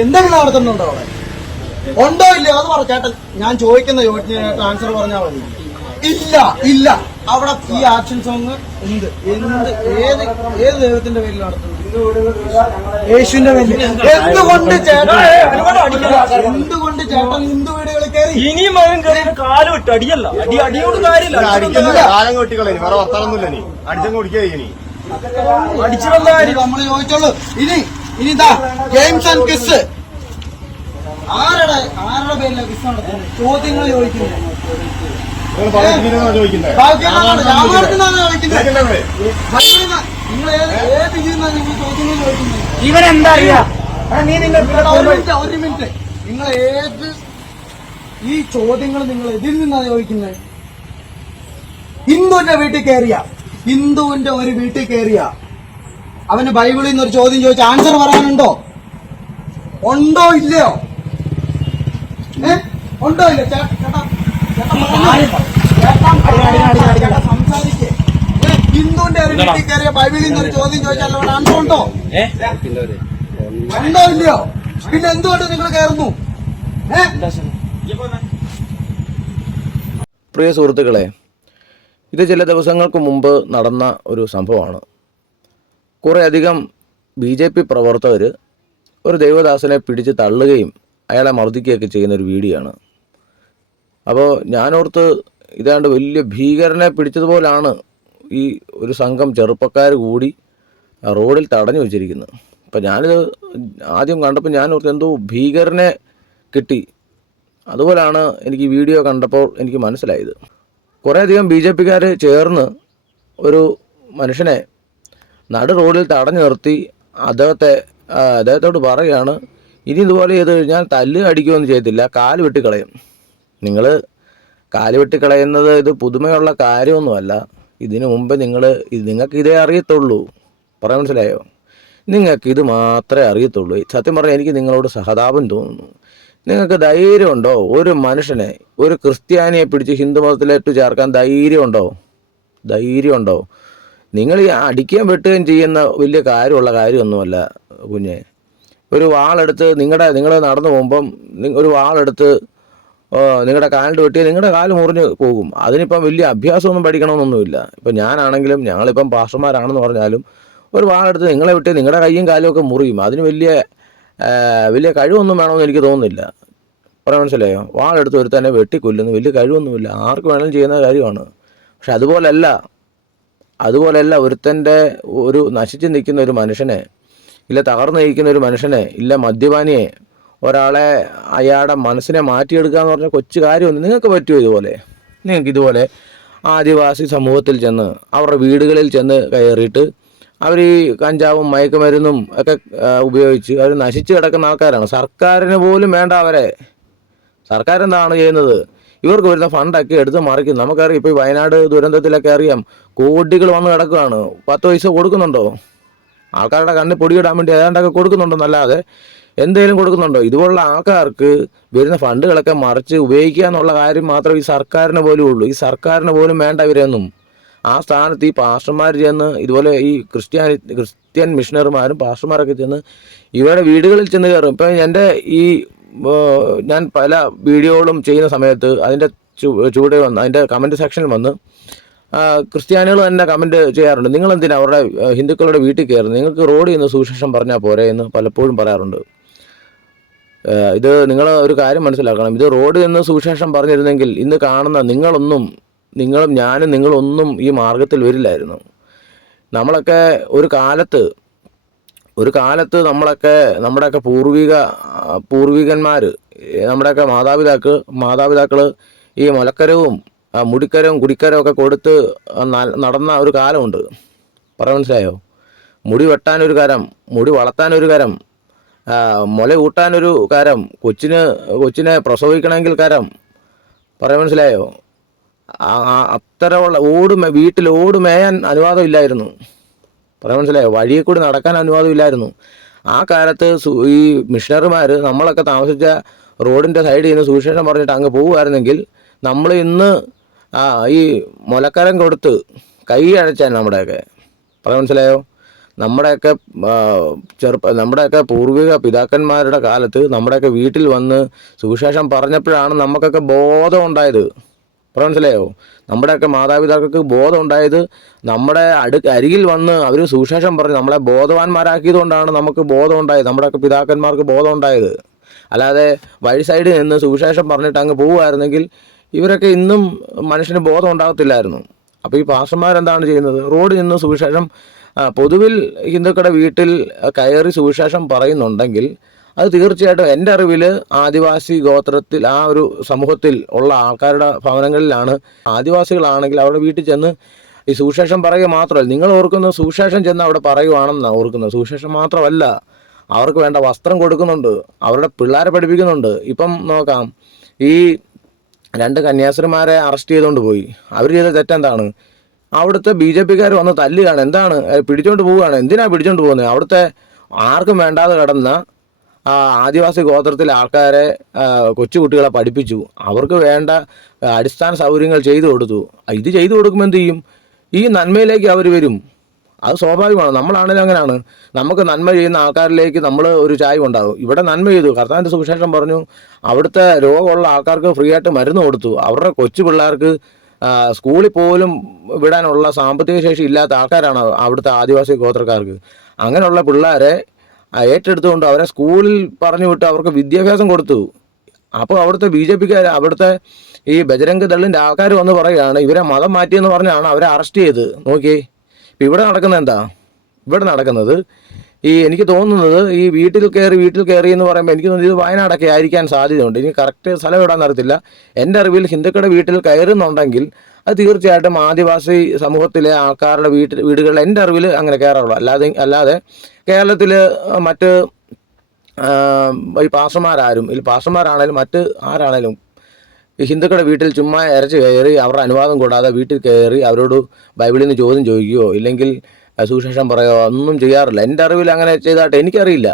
എന്തെങ്കിലും നടത്തുന്നുണ്ടോ അവിടെ? ഉണ്ടോ ഇല്ലയോ? അത് പറ ചേട്ടൻ. ഞാൻ ചോദിക്കുന്ന ചോദിച്ച ആൻസർ പറഞ്ഞാൽ മതി. ഇല്ല ഇല്ല. അവിടെ ഈ ആക്ഷൻ സോങ് എന്ത് എന്ത് ഏത് ഏത് ദൈവത്തിന്റെ പേരിൽ നടത്തുന്നു? യേശുവിന്റെ പേരിൽ. എന്തുകൊണ്ട് ചേട്ടൻ എന്തുകൊണ്ട് ചേട്ടൻ ഹിന്ദു വീടുകളിൽ കയറി? ഇനിയും മകൻ കയറി കാലം ഇട്ട് അടിയല്ല. അടി അടിയോട് കാര്യമില്ല. അടിക്കുന്നില്ല കാലം കൊട്ടിക്കളെ വേറെ വർത്താനൊന്നുമില്ല നീ അടിച്ചങ്ങ് കുടിക്കുക ഇനി. അടിച്ചു വന്ന കാര്യം നമ്മൾ ചോദിച്ചോളൂ. ഇനി ഇനി ഇതാ ഗെയിംസ് ആൻഡ് കിസ് ആരുടെ ആരുടെ നടത്തുന്നത് ചോദ്യങ്ങൾ ചോദിക്കുന്നത്. അറിയാ? നീ നിങ്ങൾ ഒരു മിനിറ്റ് നിങ്ങൾ ഏത് ഈ ചോദ്യങ്ങൾ നിങ്ങൾ എതിൽ നിന്നാണ് ചോദിക്കുന്നത്? ഹിന്ദുവിന്റെ വീട്ടിൽ കയറിയ ഹിന്ദുവിന്റെ ഒരു വീട്ടിൽ കയറിയ. അവന് ബൈബിളിൽ നിന്ന് ഒരു ചോദ്യം ചോദിച്ച ആൻസർ പറയാനുണ്ടോ? ഉണ്ടോ ഇല്ലയോ? ഏ? ഉണ്ടോ ഇല്ല? ചേട്ടാ സംസാരിക്കേ. ഹിന്ദുവിന്റെ ഒരു വീട്ടിൽ കയറിയ ബൈബിളിൽ നിന്ന് ഒരു ചോദ്യം ചോദിച്ചാൽ അവിടെ ആൻസർ ഉണ്ടോ? ഉണ്ടോ ഇല്ലയോ? പിന്നെ എന്തുകൊണ്ട് നിങ്ങൾ കയറുന്നു? ഏ? പ്രിയ സുഹൃത്തുക്കളെ ഇത് ചില ദിവസങ്ങൾക്ക് മുമ്പ് നടന്ന ഒരു സംഭവമാണ്. കുറേയധികം ബി ജെ പി പ്രവർത്തകർ ഒരു ദൈവദാസനെ പിടിച്ച് തള്ളുകയും അയാളെ മർദ്ദിക്കുകയൊക്കെ ചെയ്യുന്ന ഒരു വീഡിയോ ആണ് അപ്പോൾ ഞാനോർത്ത് ഇതാണ്ട് വലിയ ഭീകരനെ പിടിച്ചതുപോലാണ് ഈ ഒരു സംഘം ചെറുപ്പക്കാർ കൂടി റോഡിൽ തടഞ്ഞു വെച്ചിരിക്കുന്നത് അപ്പം ഞാനിത് ആദ്യം കണ്ടപ്പോൾ ഞാൻ ഓർത്ത് എന്തോ ഭീകരനെ കിട്ടി. അതുപോലാണ് എനിക്ക് വീഡിയോ കണ്ടപ്പോൾ എനിക്ക് മനസ്സിലായത്. കുറേയധികം ബി ജെ പിക്കാർ ചേർന്ന് ഒരു മനുഷ്യനെ നടു റോഡിൽ തടഞ്ഞു നിർത്തി അദ്ദേഹത്തെ അദ്ദേഹത്തോട് പറയുകയാണ് ഇനി ഇതുപോലെ ചെയ്ത് കഴിഞ്ഞാൽ തല്ല് അടിക്കുകയൊന്നും ചെയ്യത്തില്ല കാൽ വെട്ടിക്കളയും. നിങ്ങൾ കാൽ വെട്ടിക്കളയുന്നത് ഇത് പുതുമയുള്ള കാര്യമൊന്നുമല്ല. ഇതിനു മുമ്പ് നിങ്ങൾ നിങ്ങൾക്ക് ഇതേ അറിയത്തുള്ളൂ. പറയാൻ മനസ്സിലായോ? നിങ്ങൾക്ക് ഇത് മാത്രമേ അറിയത്തുള്ളൂ. സത്യം പറഞ്ഞാൽ എനിക്ക് നിങ്ങളോട് സഹതാപം തോന്നുന്നു. നിങ്ങൾക്ക് ധൈര്യമുണ്ടോ ഒരു മനുഷ്യനെ ഒരു ക്രിസ്ത്യാനിയെ പിടിച്ച് ഹിന്ദു മതത്തിലേറ്റ് ചേർക്കാൻ ധൈര്യമുണ്ടോ ധൈര്യമുണ്ടോ നിങ്ങൾ ഈ അടിക്കുകയും വെട്ടുകയും ചെയ്യുന്ന വലിയ കാര്യമുള്ള കാര്യമൊന്നുമല്ല കുഞ്ഞെ. ഒരു വാളെടുത്ത് നിങ്ങളുടെ നിങ്ങൾ നടന്നു പോകുമ്പം ഒരു വാളെടുത്ത് നിങ്ങളുടെ കാലിന്റെ വെട്ടിയാൽ നിങ്ങളുടെ കാൽ മുറിഞ്ഞ് പോകും. അതിനിപ്പം വലിയ അഭ്യാസമൊന്നും പഠിക്കണമെന്നൊന്നുമില്ല. ഇപ്പം ഞാനാണെങ്കിലും ഞങ്ങളിപ്പം പാസ്റ്റർമാരാണെന്ന് പറഞ്ഞാലും ഒരു വാളെടുത്ത് നിങ്ങളെ വിട്ട് നിങ്ങളുടെ കൈയും കാലും ഒക്കെ മുറിയും. അതിന് വലിയ വലിയ കഴിവൊന്നും വേണമെന്ന് എനിക്ക് തോന്നുന്നില്ല. പറയാൻ മനസ്സിലായോ? വാളെടുത്ത് ഒരു തന്നെ വെട്ടിക്കൊല്ലുന്നു. വലിയ കഴിവൊന്നുമില്ല. ആർക്ക് വേണമെങ്കിലും ചെയ്യുന്ന കാര്യമാണ്. പക്ഷെ അതുപോലല്ല അതുപോലെയല്ല ഒരുത്തന്റെ ഒരു നശിച്ച് നിൽക്കുന്ന ഒരു മനുഷ്യനെ ഇല്ല തകർന്നു നിൽക്കുന്ന ഒരു മനുഷ്യനെ ഇല്ല മദ്യപാനിയെ ഒരാളെ അയാളുടെ മനസ്സിനെ മാറ്റിയെടുക്കുക എന്ന് പറഞ്ഞ കൊച്ചു കാര്യമൊന്നും നിങ്ങൾക്ക് പറ്റുമോ ഇതുപോലെ? നിങ്ങൾക്ക് ഇതുപോലെ ആദിവാസി സമൂഹത്തിൽ ചെന്ന് അവരുടെ വീടുകളിൽ ചെന്ന് കയറിയിട്ട് അവർ ഈ കഞ്ചാവും മയക്കുമരുന്നും ഒക്കെ ഉപയോഗിച്ച് അവർ നശിച്ച് കിടക്കുന്ന ആൾക്കാരാണ്. സർക്കാരിന് പോലും വേണ്ട അവരെ. സർക്കാർ എന്താണ് ചെയ്യുന്നത്? ഇവർക്ക് വരുന്ന ഫണ്ടൊക്കെ എടുത്ത് മറിക്കും. നമുക്കറിയാം ഇപ്പോൾ വയനാട് ദുരന്തത്തിലൊക്കെ അറിയാം കോടികൾ വന്ന് കിടക്കുകയാണ് പത്ത് പൈസ കൊടുക്കുന്നുണ്ടോ? ആൾക്കാരുടെ കണ്ണിൽ പൊടിയിടാൻ വേണ്ടി ഏതാണ്ടൊക്കെ കൊടുക്കുന്നുണ്ടെന്നല്ലാതെ എന്തെങ്കിലും കൊടുക്കുന്നുണ്ടോ? ഇതുപോലുള്ള ആൾക്കാർക്ക് വരുന്ന ഫണ്ടുകളൊക്കെ മറിച്ച് ഉപയോഗിക്കുക എന്നുള്ള കാര്യം മാത്രമേ ഈ സർക്കാരിന് പോലും ഉള്ളൂ ഈ സർക്കാരിന് പോലും വേണ്ട ഇവരെയൊന്നും. ആ സ്ഥാനത്ത് ഈ പാസ്റ്റർമാർ ചെന്ന് ഇതുപോലെ ഈ ക്രിസ്ത്യാനി ക്രിസ്ത്യൻ മിഷണറിമാരും പാസ്റ്റർമാരൊക്കെ ചെന്ന് ഇവരുടെ വീടുകളിൽ ചെന്ന് കയറും. ഇപ്പം എന്റെ ഈ ഞാൻ പല വീഡിയോകളും ചെയ്യുന്ന സമയത്ത് അതിന്റെ ചുവടെ വന്ന് അതിന്റെ കമന്റ് സെക്ഷനിൽ വന്ന് ക്രിസ്ത്യാനികൾ തന്നെ കമന്റ് ചെയ്യാറുണ്ട്. നിങ്ങൾ എന്തിനാ അവരുടെ ഹിന്ദുക്കളുടെ വീട്ടിൽ കയറുന്നത്? നിങ്ങൾക്ക് റോഡിൽ നിന്ന് സുവിശേഷം പറഞ്ഞാൽ പോരെ എന്ന് പലപ്പോഴും പറയാറുണ്ട്. ഇത് നിങ്ങൾ ഒരു കാര്യം മനസ്സിലാക്കണം. ഇത് റോഡിൽ നിന്ന് സുവിശേഷം പറഞ്ഞിരുന്നെങ്കിൽ ഇന്ന് കാണുന്ന നിങ്ങളൊന്നും നിങ്ങളും ഞാനും നിങ്ങളൊന്നും ഈ മാർഗത്തിൽ വരില്ലായിരുന്നു. നമ്മളൊക്കെ ഒരു കാലത്ത് ഒരു കാലത്ത് നമ്മളൊക്കെ നമ്മുടെയൊക്കെ പൂർവിക പൂർവികന്മാർ നമ്മുടെയൊക്കെ മാതാപിതാക്കൾ മാതാപിതാക്കൾ ഈ മുലക്കരവും മുടിക്കരവും കുടിക്കരവും ഒക്കെ കൊടുത്ത് നടന്ന ഒരു കാലമുണ്ട്. പറയാൻ മനസ്സിലായോ? മുടി വെട്ടാനൊരു കരം മുടി വളർത്താനൊരു കരം മുല കൂട്ടാനൊരു കരം കൊച്ചിന് കൊച്ചിനെ പ്രസവിക്കണമെങ്കിൽ കരം. പറയാൻ മനസ്സിലായോ? അത്തരമുള്ള ഓട് വീട്ടിൽ ഓട് മേയാൻ അനുവാദം ഇല്ലായിരുന്നു പറയാൻ മനസ്സിലായോ? വഴിയെ കൂടി നടക്കാൻ അനുവാദം ഇല്ലായിരുന്നു ആ കാലത്ത് ഈ മിഷണറിമാർ നമ്മളൊക്കെ താമസിച്ച റോഡിന്റെ സൈഡിൽ നിന്ന് സുവിശേഷം പറഞ്ഞിട്ട് അങ്ങ് പോകുമായിരുന്നെങ്കിൽ നമ്മൾ ഇന്ന് ആ ഈ മുലക്കരം കൊടുത്ത് കൈ അടച്ചാൽ നമ്മുടെയൊക്കെ. പറയാൻ മനസ്സിലായോ? നമ്മുടെയൊക്കെ ചെറുപ്പ നമ്മുടെയൊക്കെ പൂർവിക പിതാക്കന്മാരുടെ കാലത്ത് നമ്മുടെയൊക്കെ വീട്ടിൽ വന്ന് സുവിശേഷം പറഞ്ഞപ്പോഴാണ് നമുക്കൊക്കെ ബോധം ഉണ്ടായത്. ഇപ്പോൾ മനസ്സിലായോ? നമ്മുടെയൊക്കെ മാതാപിതാക്കൾക്ക് ബോധം ഉണ്ടായത് നമ്മുടെ അടു അരികിൽ വന്ന് അവർ സുവിശേഷം പറഞ്ഞ് നമ്മളെ ബോധവാന്മാരാക്കിയത് കൊണ്ടാണ് നമുക്ക് ബോധം ഉണ്ടായത് നമ്മുടെയൊക്കെ പിതാക്കന്മാർക്ക് ബോധം ഉണ്ടായത് അല്ലാതെ വഴി സൈഡിൽ നിന്ന് സുവിശേഷം പറഞ്ഞിട്ട് അങ്ങ് പോവുമായിരുന്നെങ്കിൽ ഇവരൊക്കെ ഇന്നും മനുഷ്യന് ബോധം ഉണ്ടാകത്തില്ലായിരുന്നു അപ്പോൾ ഈ പാസ്റ്റർമാരെന്താണ് ചെയ്യുന്നത്? റോഡിൽ നിന്ന് സുവിശേഷം പൊതുവിൽ ഹിന്ദുക്കളുടെ വീട്ടിൽ കയറി സുവിശേഷം പറയുന്നുണ്ടെങ്കിൽ അത് തീർച്ചയായിട്ടും എന്റെ അറിവിൽ ആദിവാസി ഗോത്രത്തിൽ ആ ഒരു സമൂഹത്തിൽ ഉള്ള ആൾക്കാരുടെ ഭവനങ്ങളിലാണ് ആദിവാസികളാണെങ്കിൽ അവരുടെ വീട്ടിൽ ചെന്ന് ഈ സുവിശേഷം പറയുക മാത്രമല്ല. നിങ്ങൾ ഓർക്കുന്ന സുവിശേഷം ചെന്ന് അവിടെ പറയുവാണെന്നാണ് ഓർക്കുന്നത്. സുവിശേഷം മാത്രമല്ല അവർക്ക് വേണ്ട വസ്ത്രം കൊടുക്കുന്നുണ്ട് അവരുടെ പിള്ളേരെ പഠിപ്പിക്കുന്നുണ്ട്. ഇപ്പം നോക്കാം ഈ രണ്ട് കന്യാസ്ത്രീമാരെ അറസ്റ്റ് ചെയ്തുകൊണ്ട് പോയി. അവർ ചെയ്ത തെറ്റെന്താണ്? അവിടുത്തെ ബി ജെ പിക്കാർ വന്ന് തല്ലുകയാണ്. എന്താണ്? പിടിച്ചോണ്ട് പോവുകയാണ്. എന്തിനാണ് പിടിച്ചോണ്ട് പോകുന്നത്? അവിടുത്തെ ആർക്കും വേണ്ടാതെ കിടന്ന ആദിവാസി ഗോത്രത്തിലെ ആൾക്കാരെ കൊച്ചുകുട്ടികളെ പഠിപ്പിച്ചു. അവർക്ക് വേണ്ട അടിസ്ഥാന സൗകര്യങ്ങൾ ചെയ്തു കൊടുത്തു. ഇത് ചെയ്തു കൊടുക്കുമ്പോൾ എന്ത് ചെയ്യും? ഈ നന്മയിലേക്ക് അവർ വരും. അത് സ്വാഭാവികമാണ്. നമ്മളാണെങ്കിലും അങ്ങനെയാണ്. നമുക്ക് നന്മ ചെയ്യുന്ന ആൾക്കാരിലേക്ക് നമ്മൾ ഒരു ചായ്വ് ഉണ്ടാകും. ഇവിടെ നന്മ ചെയ്തു. കർത്താവിന്റെ സുവിശേഷം പറഞ്ഞു അവിടുത്തെ രോഗമുള്ള ആൾക്കാർക്ക് ഫ്രീ ആയിട്ട് മരുന്ന് കൊടുത്തു. അവരുടെ കൊച്ചു പിള്ളേർക്ക് സ്കൂളിൽ പോലും വിടാനുള്ള സാമ്പത്തിക ശേഷി ഇല്ലാത്ത ആൾക്കാരാണ് അവിടുത്തെ ആദിവാസി ഗോത്രക്കാർക്ക്. അങ്ങനെയുള്ള പിള്ളേരെ ഏറ്റെടുത്തുകൊണ്ട് അവരെ സ്കൂളിൽ പറഞ്ഞു വിട്ട് അവർക്ക് വിദ്യാഭ്യാസം കൊടുത്തു. അപ്പോൾ അവിടുത്തെ ബി ജെ പിക്കാർ അവിടുത്തെ ഈ ബജരംഗ് ദളിന്റെ ആൾക്കാർ വന്ന് പറയുകയാണ് ഇവരെ മതം മാറ്റിയെന്ന് പറഞ്ഞാണ് അവരെ അറസ്റ്റ് ചെയ്ത്. നോക്കി ഇപ്പം ഇവിടെ നടക്കുന്നത് എന്താ? ഇവിടെ നടക്കുന്നത് ഈ എനിക്ക് തോന്നുന്നത് ഈ വീട്ടിൽ കയറി വീട്ടിൽ കയറി എന്ന് പറയുമ്പോൾ എനിക്ക് തോന്നുന്നത് ഇത് വയനാടൊക്കെ ആയിരിക്കാൻ സാധ്യതയുണ്ട്. ഇനി കറക്റ്റ് സ്ഥലം ഇടാൻ അറിയത്തില്ല. എന്റെ അറിവിൽ ഹിന്ദുക്കളുടെ വീട്ടിൽ കയറുന്നുണ്ടെങ്കിൽ അത് തീർച്ചയായിട്ടും ആദിവാസി സമൂഹത്തിലെ ആൾക്കാരുടെ വീട്ടിൽ വീടുകളിൽ എന്റെ അറിവിൽ അങ്ങനെ കയറാറുള്ളൂ. അല്ലാതെ അല്ലാതെ കേരളത്തിൽ മറ്റ് ഈ പാസ്റ്റർമാരാരും ഈ പാസ്റ്റർമാരാണേലും മറ്റ് ആരാണേലും ഈ ഹിന്ദുക്കളുടെ വീട്ടിൽ ചുമ്മാ ഇരച്ച് കയറി അവരുടെ അനുവാദം കൂടാതെ വീട്ടിൽ കയറി അവരോട് ബൈബിളിൽ നിന്ന് ചോദ്യം ചോദിക്കുകയോ ഇല്ലെങ്കിൽ സുവിശേഷം പറയുകയോ ഒന്നും ചെയ്യാറില്ല. എന്റെ അറിവിൽ അങ്ങനെ ചെയ്തതായിട്ട് എനിക്കറിയില്ല.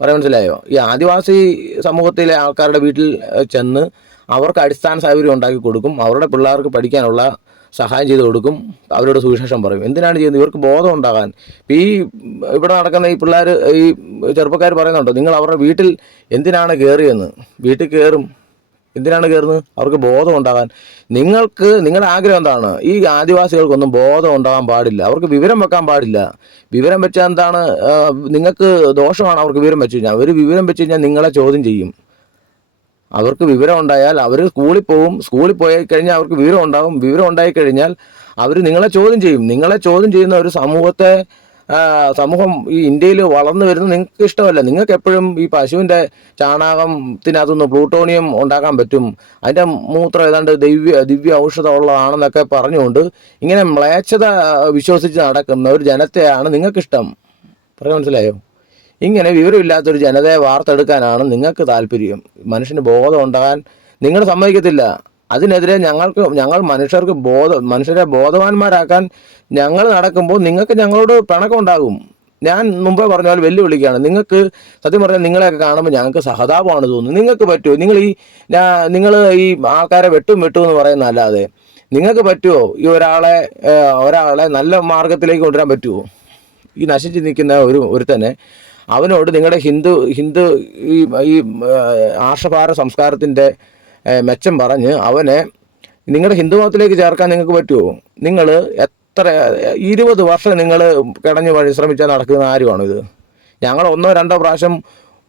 പറയാൻ മനസ്സിലായോ? ഈ ആദിവാസി സമൂഹത്തിലെ ആൾക്കാരുടെ വീട്ടിൽ ചെന്ന് അവർക്ക് അടിസ്ഥാന സൗകര്യം ഉണ്ടാക്കി കൊടുക്കും. അവരുടെ പിള്ളേർക്ക് പഠിക്കാനുള്ള സഹായം ചെയ്ത് കൊടുക്കും അവരോട് സുവിശേഷം പറയും. എന്തിനാണ് ചെയ്യുന്നത്? ഇവർക്ക് ബോധം ഉണ്ടാകാൻ ഈ ഇവിടെ നടക്കുന്ന ഈ പിള്ളേർ ഈ ചെറുപ്പക്കാർ പറയുന്നുണ്ടോ നിങ്ങൾ അവരുടെ വീട്ടിൽ എന്തിനാണ് കയറിയെന്ന്? വീട്ടിൽ കയറും. എന്തിനാണ് കയറുന്നത്? അവർക്ക് ബോധം ഉണ്ടാകാൻ നിങ്ങൾക്ക് നിങ്ങളുടെ ആഗ്രഹം എന്താണ്? ഈ ആദിവാസികൾക്കൊന്നും ബോധം ഉണ്ടാകാൻ പാടില്ല. അവർക്ക് വിവരം വെക്കാൻ പാടില്ല. വിവരം വെച്ചാൽ എന്താണ്? നിങ്ങൾക്ക് ദോഷമാണ് അവർക്ക് വിവരം വെച്ച് കഴിഞ്ഞാൽ. അവർ വിവരം വെച്ച് കഴിഞ്ഞാൽ നിങ്ങളെ ചോദ്യം ചെയ്യും. അവർക്ക് വിവരം ഉണ്ടായാൽ അവർ സ്കൂളിൽ പോവും സ്കൂളിൽ പോയി കഴിഞ്ഞാൽ അവർക്ക് വിവരം ഉണ്ടാകും വിവരം ഉണ്ടായി കഴിഞ്ഞാൽ അവർ നിങ്ങളെ ചോദ്യം ചെയ്യും. നിങ്ങളെ ചോദ്യം ചെയ്യുന്ന ഒരു സമൂഹത്തെ സമൂഹം ഈ ഇന്ത്യയിൽ വളർന്നു വരുന്നത് നിങ്ങൾക്ക് ഇഷ്ടമല്ല. നിങ്ങൾക്ക് എപ്പോഴും ഈ പശുവിന്റെ ചാണകത്തിനകത്തുനിന്ന് പ്ലൂട്ടോണിയം ഉണ്ടാക്കാൻ പറ്റും. അതിന്റെ മൂത്രം ഏതാണ്ട് ദിവ്യ ദിവ്യ ഔഷധമുള്ളതാണെന്നൊക്കെ പറഞ്ഞുകൊണ്ട് ഇങ്ങനെ മ്ലേച്ഛത വിശ്വസിച്ച് നടക്കുന്ന ഒരു ജനത്തെയാണ് നിങ്ങൾക്കിഷ്ടം. പറയാൻ മനസ്സിലായോ? ഇങ്ങനെ വിവരമില്ലാത്തൊരു ജനതയെ വാർത്തെടുക്കാനാണ് നിങ്ങൾക്ക് താല്പര്യം. മനുഷ്യന് ബോധം ഉണ്ടാകാൻ നിങ്ങൾ സമ്മതിക്കത്തില്ല. അതിനെതിരെ ഞങ്ങൾക്ക് ഞങ്ങൾ മനുഷ്യർക്ക് ബോധ മനുഷ്യരെ ബോധവാന്മാരാക്കാൻ ഞങ്ങൾ നടക്കുമ്പോൾ നിങ്ങൾക്ക് ഞങ്ങളോട് പിണക്കമുണ്ടാകും. ഞാൻ മുമ്പേ പറഞ്ഞ പോലെ വെല്ലുവിളിക്കുകയാണ്. നിങ്ങൾക്ക് സത്യം പറഞ്ഞാൽ നിങ്ങളെയൊക്കെ കാണുമ്പോൾ ഞങ്ങൾക്ക് സഹതാപമാണ് തോന്നുന്നു നിങ്ങൾക്ക് പറ്റുമോ? നിങ്ങൾ ഈ നിങ്ങൾ ഈ ആൾക്കാരെ വെട്ടും വെട്ടും എന്ന് പറയുന്ന അല്ലാതെ നിങ്ങൾക്ക് പറ്റുമോ? ഈ ഒരാളെ ഒരാളെ നല്ല മാർഗത്തിലേക്ക് കൊണ്ടുവരാൻ പറ്റുമോ? ഈ നശിച്ച് നിൽക്കുന്ന ഒരു ഒരുത്തനെ അവനോട് നിങ്ങളുടെ ഹിന്ദു ഹിന്ദു ഈ ഈ ആർഷഭാര സംസ്കാരത്തിന്റെ മെച്ചം പറഞ്ഞ് അവനെ നിങ്ങളുടെ ഹിന്ദു മതത്തിലേക്ക് ചേർക്കാൻ നിങ്ങൾക്ക് പറ്റുമോ? നിങ്ങൾ എത്ര ഇരുപത് വർഷം നിങ്ങൾ കിടഞ്ഞ് പരിശ്രമിച്ചാൽ നടക്കുന്ന ആരുമാണോ ഇത് ഞങ്ങൾ ഒന്നോ രണ്ടോ പ്രാവശ്യം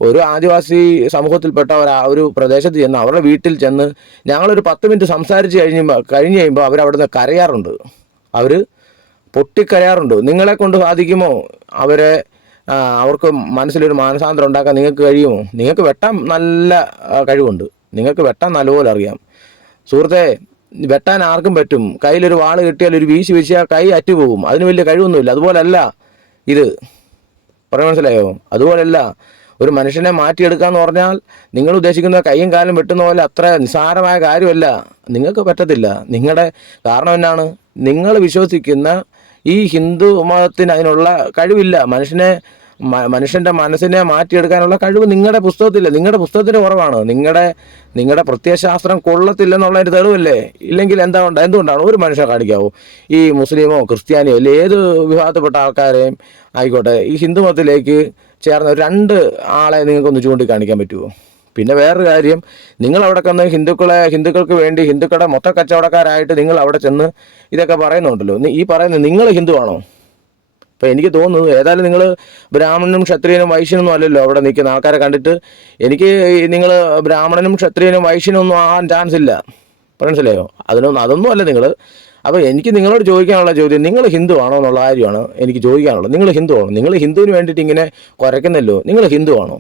ഒരു ആദിവാസി സമൂഹത്തിൽപ്പെട്ട ഒരു ഒരു പ്രദേശത്ത് ചെന്ന് അവരുടെ വീട്ടിൽ ചെന്ന് ഞങ്ങളൊരു പത്ത് മിനിറ്റ് സംസാരിച്ച് കഴിയുമ്പോൾ കഴിഞ്ഞ് കഴിയുമ്പോൾ അവരവിടുന്ന് കരയാറുണ്ട്. അവർ പൊട്ടിക്കരയാറുണ്ട്. നിങ്ങളെ കൊണ്ട് സാധിക്കുമോ? അവരെ അവർക്ക് മനസ്സിലൊരു മാനസാന്തരം ഉണ്ടാക്കാൻ നിങ്ങൾക്ക് കഴിയുമോ? നിങ്ങൾക്ക് വെട്ടാൻ നല്ല കഴിവുണ്ട്. നിങ്ങൾക്ക് വെട്ടാൻ നല്ലപോലെ അറിയാം. സുഹൃത്തെ വെട്ടാൻ ആർക്കും പറ്റും. കയ്യിലൊരു വാൾ കിട്ടിയാൽ ഒരു വീശി വീശിയാൽ കൈ അറ്റുപോകും. അതിന് വലിയ കഴിവൊന്നുമില്ല. അതുപോലല്ല ഇത്. പറയാൻ മനസ്സിലായോ? അതുപോലല്ല. ഒരു മനുഷ്യനെ മാറ്റിയെടുക്കുക എന്ന് പറഞ്ഞാൽ നിങ്ങൾ ഉദ്ദേശിക്കുന്ന കൈയും കാലും വെട്ടുന്ന പോലെ അത്ര നിസ്സാരമായ കാര്യമല്ല. നിങ്ങൾക്ക് പറ്റത്തില്ല. നിങ്ങളുടെ കാരണം എന്നാണ്? നിങ്ങൾ വിശ്വസിക്കുന്ന ഈ ഹിന്ദു മതത്തിന് അതിനുള്ള കഴിവില്ല. മനുഷ്യനെ മനുഷ്യന്റെ മനസ്സിനെ മാറ്റിയെടുക്കാനുള്ള കഴിവ് നിങ്ങളുടെ പുസ്തകത്തില്ല. നിങ്ങളുടെ പുസ്തകത്തിന് കുറവാണ്. നിങ്ങളുടെ നിങ്ങളുടെ പ്രത്യയശാസ്ത്രം കൊള്ളത്തില്ലെന്നുള്ള ഒരു തെളിവല്ലേ? ഇല്ലെങ്കിൽ എന്താ ഉണ്ട് എന്തുകൊണ്ടാണ് ഒരു മനുഷ്യനെ കാണിക്കാവോ? ഈ മുസ്ലിമോ ക്രിസ്ത്യാനിയോ അല്ലെ ഏത് വിഭാഗത്തിൽപ്പെട്ട ആൾക്കാരെയും ആയിക്കോട്ടെ ഈ ഹിന്ദു മതത്തിലേക്ക് ചേർന്ന രണ്ട് ആളെ നിങ്ങൾക്കൊന്ന് ചൂണ്ടിക്കാണിക്കാൻ പറ്റുമോ പിന്നെ വേറൊരു കാര്യം നിങ്ങൾ അവിടെ ചെന്ന് ഹിന്ദുക്കളെ ഹിന്ദുക്കൾക്ക് വേണ്ടി ഹിന്ദുക്കളുടെ മൊത്ത കച്ചവടക്കാരായിട്ട് നിങ്ങൾ അവിടെ ചെന്ന് ഇതൊക്കെ പറയുന്നുണ്ടല്ലോ. ഈ പറയുന്നത് നിങ്ങൾ ഹിന്ദുവാണോ അപ്പോൾ എനിക്ക് തോന്നുന്നു ഏതായാലും നിങ്ങൾ ബ്രാഹ്മണനും ക്ഷത്രിയനും വൈശ്യനൊന്നും അല്ലല്ലോ അവിടെ നിൽക്കുന്ന ആൾക്കാരെ കണ്ടിട്ട്. എനിക്ക് നിങ്ങൾ ബ്രാഹ്മണനും ക്ഷത്രിയനും വൈശ്യനും ഒന്നും ആകാൻ ചാൻസ് ഇല്ല. മനസ്സിലായോ? അതിനൊന്നും അതൊന്നും അല്ല നിങ്ങൾ അപ്പോൾ എനിക്ക് നിങ്ങളോട് ചോദിക്കാനുള്ള ചോദ്യം നിങ്ങൾ ഹിന്ദു ആണോ എന്നുള്ള കാര്യമാണ് എനിക്ക് ചോദിക്കാനുള്ളത്. നിങ്ങൾ ഹിന്ദു ആണോ? നിങ്ങൾ ഹിന്ദുവിന് വേണ്ടിയിട്ട് ഇങ്ങനെ കുറയ്ക്കുന്നല്ലോ നിങ്ങൾ ഹിന്ദു ആണോ?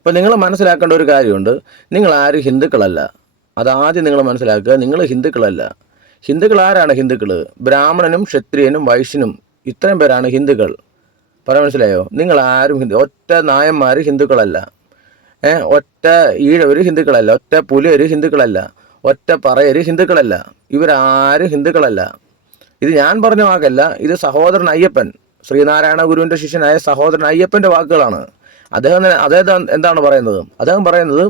അപ്പോൾ നിങ്ങൾ മനസ്സിലാക്കേണ്ട ഒരു കാര്യമുണ്ട്. നിങ്ങൾ ആരും? ഹിന്ദുക്കളല്ല. അതാദ്യം നിങ്ങൾ മനസ്സിലാക്കുക നിങ്ങൾ ഹിന്ദുക്കളല്ല. ഹിന്ദുക്കൾ ആരാണ് ഹിന്ദുക്കൾ ബ്രാഹ്മണനും ക്ഷത്രിയനും വൈശ്യനും ഇത്രയും പേരാണ് ഹിന്ദുക്കൾ. പറയാൻ മനസ്സിലായോ? നിങ്ങൾ ആരും ഹിന്ദു ഒറ്റ നായന്മാർ ഹിന്ദുക്കളല്ല. ഏ ഒറ്റ ഈഴവർ ഹിന്ദുക്കളല്ല ഒറ്റ പുലിയർ ഹിന്ദുക്കളല്ല ഒറ്റ പറയര് ഹിന്ദുക്കളല്ല. ഇവരാരും ഹിന്ദുക്കളല്ല. ഇത് ഞാൻ പറഞ്ഞ വാക്കല്ല ഇത് സഹോദരൻ അയ്യപ്പൻ. ശ്രീനാരായണ ഗുരുവിന്റെ ശിഷ്യനായ സഹോദരൻ അയ്യപ്പന്റെ വാക്കുകളാണ്. അദ്ദേഹം അദ്ദേഹം എന്താണ് പറയുന്നത്? അദ്ദേഹം പറയുന്നത്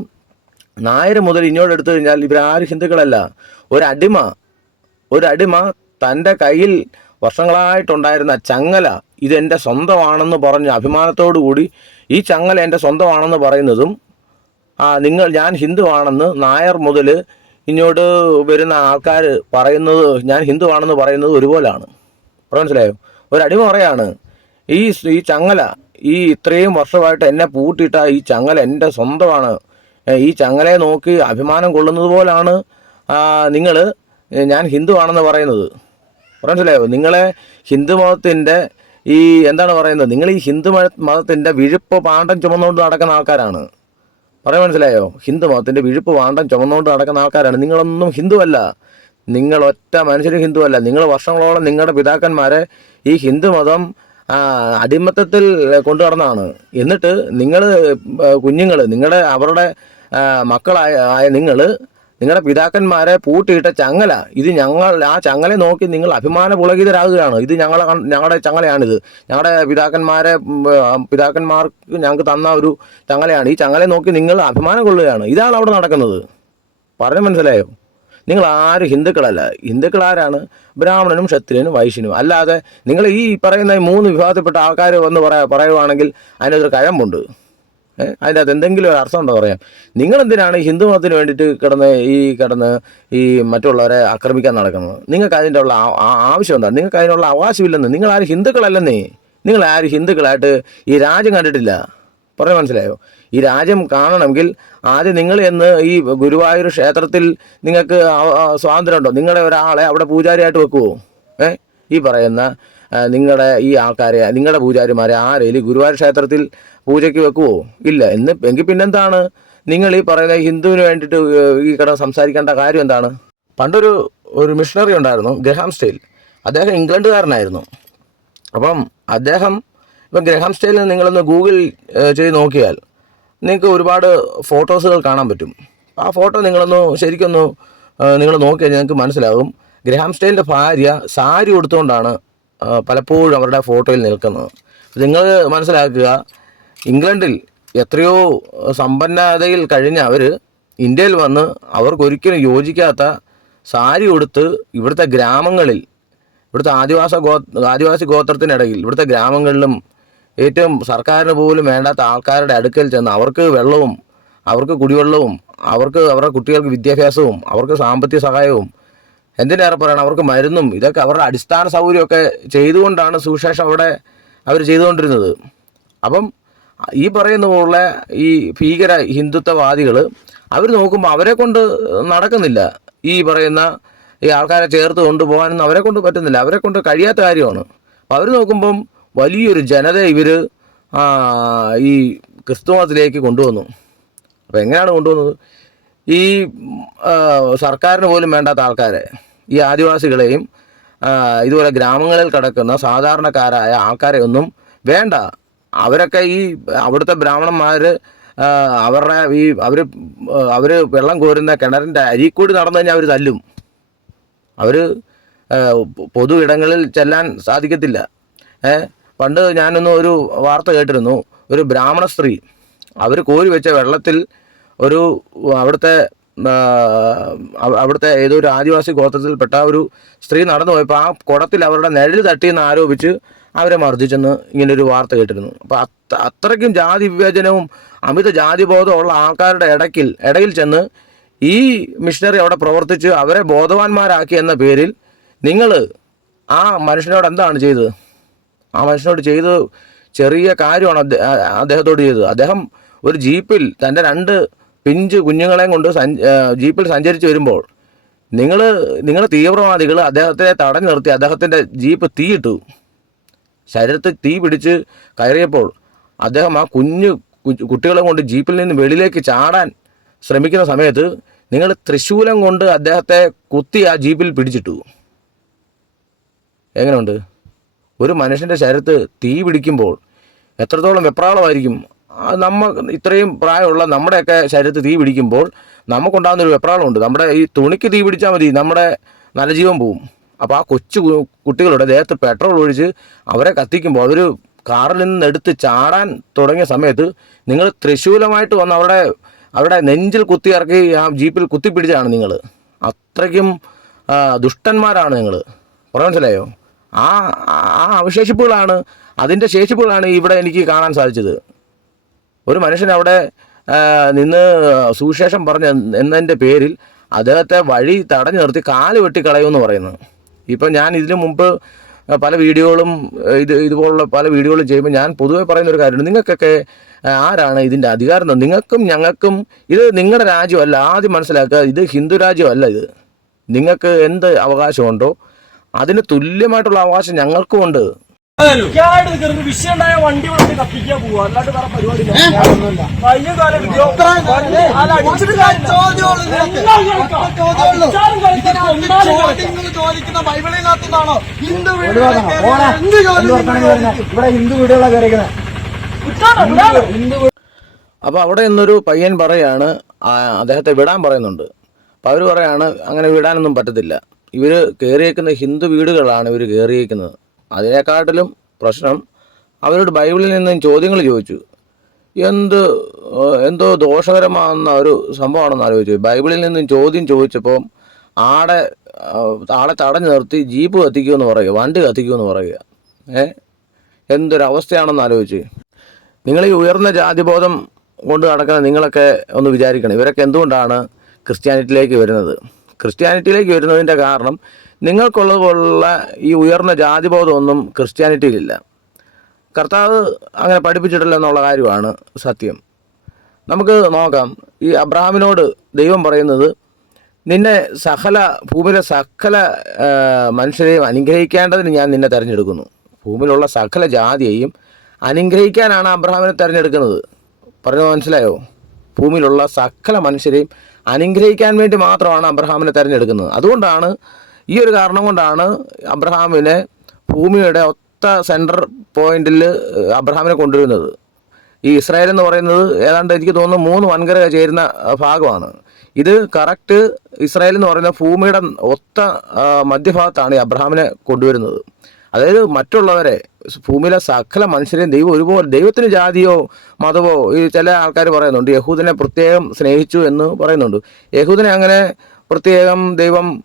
നായർ മുതൽ ഇങ്ങോട്ട് എടുത്തു കഴിഞ്ഞാൽ ഇവരാരും ഹിന്ദുക്കളല്ല. ഒരു അടിമ ഒരു ഒരടിമ തന്റെ കയ്യിൽ വർഷങ്ങളായിട്ടുണ്ടായിരുന്ന ചങ്ങല ഇതെന്റെ സ്വന്തമാണെന്ന് പറഞ്ഞ് അഭിമാനത്തോടു കൂടി ഈ ചങ്ങല എന്റെ സ്വന്തമാണെന്ന് പറയുന്നതും ആ നിങ്ങൾ ഞാൻ ഹിന്ദുവാണെന്ന് നായർ മുതൽ ഇങ്ങോട്ട് വരുന്ന ആൾക്കാർ പറയുന്നത് ഞാൻ ഹിന്ദുവാണെന്ന് പറയുന്നത് ഒരുപോലാണ്. മനസ്സിലായോ? ഒരടിമ പറയാണ് ഈ ഈ ചങ്ങല ഈ ഇത്രയും വർഷമായിട്ട് എന്നെ പൂട്ടിയിട്ട ഈ ചങ്ങല എന്റെ സ്വന്തമാണ്. ഈ ചങ്ങലയെ നോക്കി അഭിമാനം കൊള്ളുന്നത് പോലാണ് നിങ്ങൾ ഞാൻ ഹിന്ദു ആണെന്ന് പറയുന്നത്. മനസ്സിലായോ? നിങ്ങളെ ഹിന്ദു മതത്തിന്റെ ഈ എന്താണ് പറയുന്നത്? നിങ്ങൾ ഈ ഹിന്ദു മതത്തിന്റെ വിഴുപ്പ് പാണ്ഡം ചുമന്നുകൊണ്ട് നടക്കുന്ന ആൾക്കാരാണ്. പറയാൻ മനസ്സിലായോ? ഹിന്ദു മതത്തിന്റെ വിഴുപ്പ് പാണ്ഡം ചുമന്നുകൊണ്ട് നടക്കുന്ന ആൾക്കാരാണ്. നിങ്ങളൊന്നും ഹിന്ദുവല്ല. നിങ്ങൾ ഒറ്റ മനുഷ്യരും ഹിന്ദുവല്ല. നിങ്ങൾ വർഷങ്ങളോളം നിങ്ങളുടെ പിതാക്കന്മാരെ ഈ ഹിന്ദു മതം അടിമത്തത്തിൽ കൊണ്ടു നടന്നതാണ് എന്നിട്ട് നിങ്ങൾ കുഞ്ഞുങ്ങൾ നിങ്ങളുടെ അവരുടെ മക്കളായ ആയ നിങ്ങൾ നിങ്ങളുടെ പിതാക്കന്മാരെ പൂട്ടിയിട്ട ചങ്ങല ഇത് ഞങ്ങൾ ആ ചങ്ങലെ നോക്കി നിങ്ങൾ അഭിമാന പുളകിതരാകുകയാണ്. ഇത് ഞങ്ങളെ ഞങ്ങളുടെ ചങ്ങലയാണിത്. ഞങ്ങളുടെ പിതാക്കന്മാരെ പിതാക്കന്മാർക്ക് ഞങ്ങൾക്ക് തന്ന ഒരു ചങ്ങലയാണ്. ഈ ചങ്ങലെ നോക്കി നിങ്ങൾ അഭിമാനം കൊള്ളുകയാണ്. ഇതാണ് അവിടെ നടക്കുന്നത്. പറഞ്ഞു മനസ്സിലായോ? നിങ്ങൾ ആരും ഹിന്ദുക്കളല്ല. ഹിന്ദുക്കൾ ആരാണ് ബ്രാഹ്മണനും ക്ഷത്രിയനും വൈശ്യനും. അല്ലാതെ നിങ്ങൾ ഈ പറയുന്ന മൂന്ന് വിഭാഗത്തിൽപ്പെട്ട ആൾക്കാർ വന്ന് പറയാ പറയുവാണെങ്കിൽ അതിനകത്തൊരു കഴമ്പുണ്ട്. അതിന്റെ അകത്ത് എന്തെങ്കിലും ഒരു അർത്ഥം ഉണ്ടോ പറയാം ഈ ഹിന്ദു മതത്തിന് വേണ്ടിയിട്ട് കിടന്ന് ഈ കിടന്ന് ഈ മറ്റുള്ളവരെ ആക്രമിക്കാൻ നടക്കുന്നത്? നിങ്ങൾക്ക് അതിന്റെ ഉള്ള ആവശ്യം എന്താണ് നിങ്ങൾക്ക് അതിനുള്ള അവകാശമില്ലെന്ന്? നിങ്ങൾ ആരും ഹിന്ദുക്കളല്ലെന്നേ? നിങ്ങൾ ആരും ഹിന്ദുക്കളായിട്ട് ഈ രാജ്യം കണ്ടിട്ടില്ല? പറഞ്ഞ മനസ്സിലായോ? ഈ രാജ്യം കാണണമെങ്കിൽ ആദ്യം നിങ്ങൾ എന്ന് ഈ ഗുരുവായൂർ ക്ഷേത്രത്തിൽ നിങ്ങൾക്ക് സ്വാതന്ത്ര്യമുണ്ടോ? നിങ്ങളുടെ ഒരാളെ അവിടെ പൂജാരിയായിട്ട് വെക്കുമോ ഏ? ഈ പറയുന്ന നിങ്ങളുടെ ഈ ആൾക്കാരെ നിങ്ങളുടെ പൂജാരിമാരെ ആരെയും ഗുരുവായൂർ ക്ഷേത്രത്തിൽ പൂജയ്ക്ക് വെക്കുമോ ഇല്ല. എന്ന് എങ്കിൽ പിന്നെന്താണ്? നിങ്ങൾ ഈ പറയുന്ന ഹിന്ദുവിന് വേണ്ടിയിട്ട് ഈ കട സംസാരിക്കേണ്ട കാര്യം എന്താണ്? പണ്ടൊരു ഒരു മിഷണറി ഉണ്ടായിരുന്നു ഗ്രഹാം സ്റ്റൈൽ. അദ്ദേഹം ഇംഗ്ലണ്ടുകാരനായിരുന്നു. അപ്പം അദ്ദേഹം ഇപ്പം ഗ്രഹാം സ്റ്റൈലിൽ നിങ്ങളൊന്ന് ഗൂഗിൾ ചെയ്ത് നോക്കിയാൽ നിങ്ങൾക്ക് ഒരുപാട് ഫോട്ടോസുകൾ കാണാൻ പറ്റും. ആ ഫോട്ടോ നിങ്ങളൊന്ന് ശരിക്കൊന്ന് നിങ്ങൾ നോക്കിയാൽ നിങ്ങൾക്ക് മനസ്സിലാകും. ഗ്രഹാം സ്റ്റൈലിന്റെ ഭാര്യ സാരി ഉടുത്തുകൊണ്ടാണ് പലപ്പോഴും അവരുടെ ഫോട്ടോയിൽ നിൽക്കുന്നത്. നിങ്ങൾ മനസ്സിലാക്കുക ഇംഗ്ലണ്ടിൽ എത്രയോ സമ്പന്നതയിൽ കഴിഞ്ഞ അവർ ഇന്ത്യയിൽ വന്ന് അവർക്കൊരിക്കലും യോജിക്കാത്ത സാരി ഉടുത്ത് ഇവിടുത്തെ ഗ്രാമങ്ങളിൽ ഇവിടുത്തെ ആദിവാസ ഗോ ആദിവാസി ഗോത്രത്തിനിടയിൽ ഇവിടുത്തെ ഗ്രാമങ്ങളിലും ഏറ്റവും സർക്കാരിന് പോലും വേണ്ടാത്ത ആൾക്കാരുടെ അടുക്കൽ ചെന്ന് അവർക്ക് വെള്ളവും അവർക്ക് കുടിവെള്ളവും അവർക്ക് അവരുടെ കുട്ടികൾക്ക് വിദ്യാഭ്യാസവും അവർക്ക് സാമ്പത്തിക സഹായവും എന്തിനേറെ പറയണം അവർക്ക് മരുന്നും ഇതൊക്കെ അവരുടെ അടിസ്ഥാന സൗകര്യമൊക്കെ ചെയ്തുകൊണ്ടാണ് സുവിശേഷം അവിടെ അവർ ചെയ്തുകൊണ്ടിരുന്നത്. അപ്പം ഈ പറയുന്ന പോലുള്ള ഈ ഭീകര ഹിന്ദുത്വവാദികൾ അവർ നോക്കുമ്പോൾ അവരെ കൊണ്ട് നടക്കുന്നില്ല ഈ പറയുന്ന ഈ ആൾക്കാരെ ചേർത്ത് കൊണ്ടുപോകാനൊന്നും അവരെ കൊണ്ട് പറ്റുന്നില്ല. അവരെ കൊണ്ട് കഴിയാത്ത കാര്യമാണ്. അപ്പോൾ അവർ നോക്കുമ്പം വലിയൊരു ജനത ഇവർ ഈ ക്രിസ്തുമതത്തിലേക്ക് കൊണ്ടുവന്നു. അപ്പോൾ എങ്ങനെയാണ് കൊണ്ടുവന്നത്? ഈ സർക്കാരിന് പോലും വേണ്ടാത്ത ആൾക്കാരെ ഈ ആദിവാസികളെയും ഇതുപോലെ ഗ്രാമങ്ങളിൽ കിടക്കുന്ന സാധാരണക്കാരായ ആൾക്കാരെ ഒന്നും വേണ്ട. അവരൊക്കെ ഈ അവിടുത്തെ ബ്രാഹ്മണന്മാർ അവരുടെ ഈ അവർ അവർ വെള്ളം കോരുന്ന കിണറിന്റെ അരിക്കൂടി നടന്നു കഴിഞ്ഞാൽ അവർ തല്ലും. അവർ പൊതു ഇടങ്ങളിൽ ചെല്ലാൻ സാധിക്കത്തില്ല. ഏ? പണ്ട് ഞാനൊന്ന് ഒരു വാർത്ത കേട്ടിരുന്നു. ഒരു ബ്രാഹ്മണ സ്ത്രീ അവർ കോരി വെച്ച വെള്ളത്തിൽ ഒരു അവിടുത്തെ അവിടുത്തെ ഏതോ ഒരു ആദിവാസി ഗോത്രത്തിൽപ്പെട്ട ഒരു സ്ത്രീ നടന്നു പോയപ്പോൾ ആ കുടത്തിൽ അവരുടെ നിഴൽ തട്ടിയെന്ന് ആരോപിച്ച് അവരെ മർദ്ദിച്ചെന്ന് ഇങ്ങനൊരു വാർത്ത കേട്ടിരുന്നു. അപ്പോൾ അത്ര അത്രയ്ക്കും ജാതി വിവേചനവും അമിത ജാതി ജാതിബോധമുള്ള ആൾക്കാരുടെ ഇടയ്ക്കിൽ ഇടയിൽ ചെന്ന് ഈ മിഷണറി അവിടെ പ്രവർത്തിച്ച് അവരെ ബോധവാന്മാരാക്കി എന്ന പേരിൽ നിങ്ങൾ ആ മനുഷ്യനോട് എന്താണ് ചെയ്തത്? ആ മനുഷ്യനോട് ചെയ്ത് ചെറിയ കാര്യമാണ് അദ്ദേ- അദ്ദേഹത്തോട് ചെയ്തത്. അദ്ദേഹം ഒരു ജീപ്പിൽ തന്റെ രണ്ട് പിഞ്ച് കുഞ്ഞുങ്ങളെയും കൊണ്ട് ജീപ്പിൽ സഞ്ചരിച്ച് വരുമ്പോൾ നിങ്ങൾ നിങ്ങൾ തീവ്രവാദികൾ അദ്ദേഹത്തെ തടഞ്ഞു നിർത്തി അദ്ദേഹത്തിന്റെ ജീപ്പ് തീയിട്ടു. ശരീരത്തിൽ തീ പിടിച്ച് കയറിയപ്പോൾ അദ്ദേഹം ആ കുഞ്ഞു കുട്ടികളെ കൊണ്ട് ജീപ്പിൽ നിന്ന് വെളിയിലേക്ക് ചാടാൻ ശ്രമിക്കുന്ന സമയത്ത് നിങ്ങൾ തൃശൂലം കൊണ്ട് അദ്ദേഹത്തെ കുത്തി ആ ജീപ്പിൽ പിടിച്ചിട്ടു. എങ്ങനെയുണ്ട്? ഒരു മനുഷ്യന്റെ ശരീരത്ത് തീ പിടിക്കുമ്പോൾ എത്രത്തോളം വെപ്രാളമായിരിക്കും? നമ്മ ഇത്രയും പ്രായമുള്ള നമ്മുടെയൊക്കെ ശരീരത്ത് തീ പിടിക്കുമ്പോൾ നമുക്കുണ്ടാകുന്ന ഒരു വെപ്രാളമുണ്ട്. നമ്മുടെ ഈ തുണിക്ക് തീ പിടിച്ചാൽ മതി നമ്മുടെ നല്ല ജീവൻ പോവും. അപ്പോൾ ആ കൊച്ചു കുട്ടികളുടെ ദേഹത്ത് പെട്രോൾ ഒഴിച്ച് അവരെ കത്തിക്കുമ്പോൾ അവർ കാറിൽ നിന്ന് എടുത്ത് ചാടാൻ തുടങ്ങിയ സമയത്ത് നിങ്ങൾ തൃശൂലമായിട്ട് വന്ന് അവരുടെ അവരുടെ നെഞ്ചിൽ കുത്തി ഇറക്കി ആ ജീപ്പിൽ കുത്തിപ്പിടിച്ചാണ് നിങ്ങൾ. അത്രയ്ക്കും ദുഷ്ടന്മാരാണ് നിങ്ങൾ. പറയാൻ മനസ്സിലായോ? ആ ആ അവശേഷിപ്പുകളാണ്. അതിന്റെ ശേഷിപ്പുകളാണ് ഇവിടെ എനിക്ക് കാണാൻ സാധിച്ചത്. ഒരു മനുഷ്യൻ അവിടെ നിന്ന് സുവിശേഷം പറഞ്ഞ എന്നതിന്റെ പേരിൽ അദ്ദേഹത്തെ വഴി തടഞ്ഞു നിർത്തി കാൽ വെട്ടിക്കളയുമെന്ന് പറയുന്നു. ഇപ്പം ഞാൻ ഇതിനു മുമ്പ് പല വീഡിയോകളും ഇത് ഇതുപോലുള്ള പല വീഡിയോകളും ചെയ്യുമ്പോൾ ഞാൻ പൊതുവെ പറയുന്ന ഒരു കാര്യമുണ്ട്. നിങ്ങൾക്കൊക്കെ ആരാണ് ഇതിന്റെ അധികാരം? നിങ്ങൾക്കും ഞങ്ങൾക്കും ഇത് നിങ്ങളുടെ രാജ്യമല്ല. ആദ്യം മനസ്സിലാക്കുക ഇത് ഹിന്ദു രാജ്യമല്ല ഇത്. നിങ്ങൾക്ക് എന്ത് അവകാശമുണ്ടോ അതിന് തുല്യമായിട്ടുള്ള അവകാശം ഞങ്ങൾക്കും ഉണ്ട്. അപ്പൊ കയറുന്ന വണ്ടി വന്നിട്ട് കത്തിക്കാൻ പോവാ. അല്ലാണ്ട് വേറെ പരിപാടി കാലം ഹിന്ദു? ഇവിടെ അപ്പോൾ അവിടെ നിന്നൊരു പയ്യൻ പറയാണ് അദ്ദേഹത്തെ വിടാൻ പറയുന്നുണ്ട്. അപ്പൊ അവർ പറയാണ് അങ്ങനെ വിടാനൊന്നും പറ്റത്തില്ല. ഇവർ കയറിയേക്കുന്ന ഹിന്ദു വീടുകളാണ് ഇവർ കയറിയേക്കുന്നത് അതിനെക്കാട്ടിലും പ്രശ്നം അവരോട് ബൈബിളിൽ നിന്നും ചോദ്യങ്ങൾ ചോദിച്ചു. എന്ത് എന്തോ ദോഷകരമാകുന്ന ഒരു സംഭവമാണെന്ന് ആലോചിച്ചു. ബൈബിളിൽ നിന്നും ചോദ്യം ചോദിച്ചപ്പോൾ ആടെ ആടെ തടഞ്ഞു നിർത്തി ജീപ്പ് കത്തിക്കുമെന്ന് പറയുക വണ്ടി കത്തിക്കുമെന്ന് പറയുക. ഏ? എന്തൊരവസ്ഥയാണെന്ന് ആലോചിച്ച്. നിങ്ങൾ ഈ ഉയർന്ന ജാതിബോധം കൊണ്ട് നടക്കുന്ന നിങ്ങളൊക്കെ ഒന്ന് വിചാരിക്കണം. ഇവരൊക്കെ എന്തുകൊണ്ടാണ് ക്രിസ്ത്യാനിറ്റിയിലേക്ക് വരുന്നത്? ക്രിസ്ത്യാനിറ്റിയിലേക്ക് വരുന്നതിന്റെ കാരണം നിങ്ങൾക്കുള്ളതുപോലുള്ള ഈ ഉയർന്ന ജാതിബോധമൊന്നും ക്രിസ്ത്യാനിറ്റിയിലില്ല. കർത്താവ് അങ്ങനെ പഠിപ്പിച്ചിട്ടില്ല എന്നുള്ള കാര്യമാണ് സത്യം. നമുക്ക് നോക്കാം. ഈ അബ്രഹാമിനോട് ദൈവം പറയുന്നത് നിന്നെ സകല ഭൂമിയിലെ സകല മനുഷ്യരെയും അനുഗ്രഹിക്കേണ്ടതിന് ഞാൻ നിന്നെ തിരഞ്ഞെടുക്കുന്നു. ഭൂമിയിലുള്ള സകല ജാതിയെയും അനുഗ്രഹിക്കാനാണ് അബ്രഹാമിനെ തിരഞ്ഞെടുക്കുന്നത്. പറഞ്ഞു മനസ്സിലായോ? ഭൂമിയിലുള്ള സകല മനുഷ്യരെയും അനുഗ്രഹിക്കാൻ വേണ്ടി മാത്രമാണ് അബ്രഹാമിനെ തിരഞ്ഞെടുക്കുന്നത്. അതുകൊണ്ടാണ് ഈ ഒരു കാരണം കൊണ്ടാണ് അബ്രഹാമിനെ ഭൂമിയുടെ ഒത്ത സെന്റർ പോയിന്റിൽ അബ്രഹാമിനെ കൊണ്ടുവരുന്നത്. ഈ ഇസ്രായേൽ എന്ന് പറയുന്നത് ഏതാണ്ട് എനിക്ക് തോന്നുന്നു മൂന്ന് വൻകര ചേരുന്ന ഭാഗമാണ്. ഇത് കറക്റ്റ് ഇസ്രായേൽ എന്ന് പറയുന്ന ഭൂമിയുടെ ഒത്ത മധ്യഭാഗത്താണ് ഈ അബ്രഹാമിനെ കൊണ്ടുവരുന്നത്. അതായത് മറ്റുള്ളവരെ ഭൂമിയിലെ സകല മനുഷ്യരെയും ദൈവം ഒരുപോലെ ദൈവത്തിന് ജാതിയോ മതമോ ഈ ചില ആൾക്കാർ പറയുന്നുണ്ട് യഹൂദിനെ പ്രത്യേകം സ്നേഹിച്ചു എന്ന് പറയുന്നുണ്ട്. യഹൂദിനെ അങ്ങനെ പ്രത്യേകം ദൈവം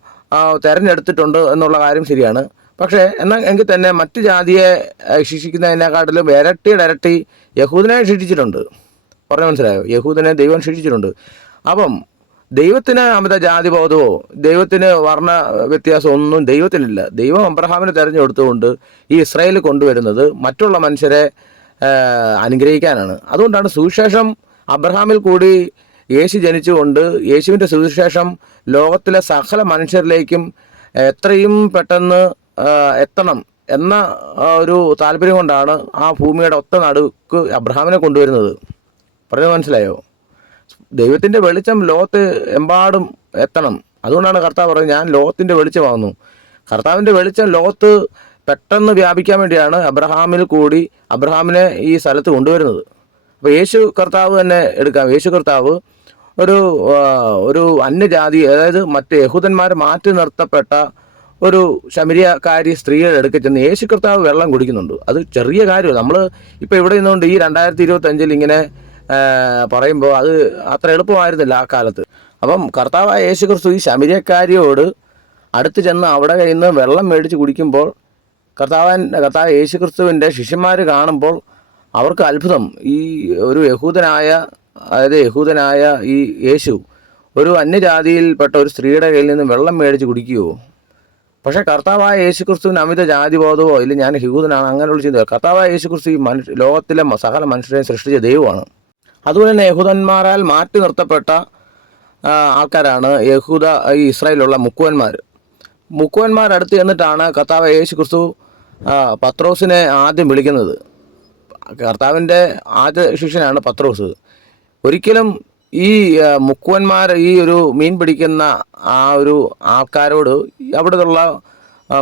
തിരഞ്ഞെടുത്തിട്ടുണ്ട് എന്നുള്ള കാര്യം ശരിയാണ്. പക്ഷേ എന്നാൽ എങ്കിൽ തന്നെ മറ്റു ജാതിയെ ശിക്ഷിക്കുന്നതിനെക്കാട്ടിലും ഇരട്ടിയുടെ ഇരട്ടി യഹൂദിനെ ശിക്ഷിച്ചിട്ടുണ്ട്. പറഞ്ഞു മനസ്സിലായോ? യഹൂദിനെ ദൈവം ശിക്ഷിച്ചിട്ടുണ്ട്. അപ്പം ദൈവത്തിന് അമിത ജാതിബോധമോ ദൈവത്തിന് വർണ വ്യത്യാസം ഒന്നും ദൈവത്തിനില്ല ദൈവം അബ്രഹാമിനെ തെരഞ്ഞെടുത്തുകൊണ്ട് ഈ ഇസ്രായേൽ കൊണ്ടുവരുന്നത് മറ്റുള്ള മനുഷ്യരെ അനുഗ്രഹിക്കാനാണ്. അതുകൊണ്ടാണ് സുവിശേഷം അബ്രഹാമിൽ കൂടി യേശു ജനിച്ചുകൊണ്ട് യേശുവിന്റെ സുവിശേഷം ലോകത്തിലെ സകല മനുഷ്യരിലേക്കും എത്രയും പെട്ടെന്ന് എത്തണം എന്ന ഒരു താല്പര്യം കൊണ്ടാണ് ആ ഭൂമിയുടെ ഒത്ത നടുക്ക് അബ്രഹാമിനെ കൊണ്ടുവരുന്നത്. പറഞ്ഞു മനസ്സിലായോ? ദൈവത്തിന്റെ വെളിച്ചം ലോകത്ത് എമ്പാടും എത്തണം. അതുകൊണ്ടാണ് കർത്താവ് പറയുന്നത് ഞാൻ ലോകത്തിന്റെ വെളിച്ചമാകുന്നു. കർത്താവിന്റെ വെളിച്ചം ലോകത്ത് പെട്ടെന്ന് വ്യാപിക്കാൻ വേണ്ടിയാണ് അബ്രഹാമിൽ കൂടി അബ്രഹാമിനെ ഈ സ്ഥലത്ത് കൊണ്ടുവരുന്നത്. അപ്പോൾ യേശു കർത്താവ് തന്നെ എടുക്കാം. യേശു കർത്താവ് ഒരു ഒരു അന്യജാതി അതായത് മറ്റ് യഹൂദന്മാർ മാറ്റി നിർത്തപ്പെട്ട ഒരു ശമരിയക്കാരി സ്ത്രീയുടെ അടുക്കൽ ചെന്ന് യേശു കർത്താവ് വെള്ളം കുടിക്കുന്നുണ്ട്. അത് ചെറിയ കാര്യമാണ് നമ്മൾ ഇപ്പോൾ ഇവിടെ നിന്നുകൊണ്ട് ഈ രണ്ടായിരത്തി ഇരുപത്തഞ്ചിൽ ഇങ്ങനെ പറയുമ്പോൾ അത് അത്ര എളുപ്പമായിരുന്നില്ല ആ കാലത്ത്. അപ്പം കർത്താവായ യേശു ക്രിസ്തു ഈ ശമരിയക്കാരിയോട് അടുത്ത് ചെന്ന് അവിടെ നിന്ന് വെള്ളം മേടിച്ച് കുടിക്കുമ്പോൾ കർത്താവൻ കർത്താവ് യേശു ക്രിസ്തുവിന്റെ ശിഷ്യന്മാർ കാണുമ്പോൾ അവർക്ക് അത്ഭുതം. ഈ ഒരു യഹൂദനായ അതായത് യഹൂദനായ ഈ യേശു ഒരു അന്യജാതിയിൽപ്പെട്ട ഒരു സ്ത്രീയുടെ കയ്യിൽ നിന്ന് വെള്ളം മേടിച്ച് കുടിക്കുമോ പക്ഷേ കർത്താവായ യേശു ക്രിസ്തുവിന് അമിത ജാതിബോധമോ ഇല്ല ഞാൻ യഹൂദനാണ് അങ്ങനെയുള്ള ചിന്ത കർത്താവായ യേശു ക്രിസ്തു ഈ മനുഷ്യ ലോകത്തിലെ സകല മനുഷ്യരെയും സൃഷ്ടിച്ച ദൈവമാണ്. അതുപോലെ തന്നെ യഹൂദന്മാരാൽ മാറ്റി നിർത്തപ്പെട്ട ആൾക്കാരാണ് യഹൂദ ഈ ഇസ്രായേലുള്ള മുക്കുവന്മാർ അടുത്ത് ചെന്നിട്ടാണ് കർത്താവ് യേശു ക്രിസ്തു പത്രോസിനെ ആദ്യം വിളിക്കുന്നത്. കർത്താവിന്റെ ആദ്യ ശിഷ്യനാണ് പത്രോസ്. ഒരിക്കലും ഈ മുക്കുവന്മാർ ഈ ഒരു മീൻ പിടിക്കുന്ന ആ ഒരു ആൾക്കാരോട് അവിടെയുള്ള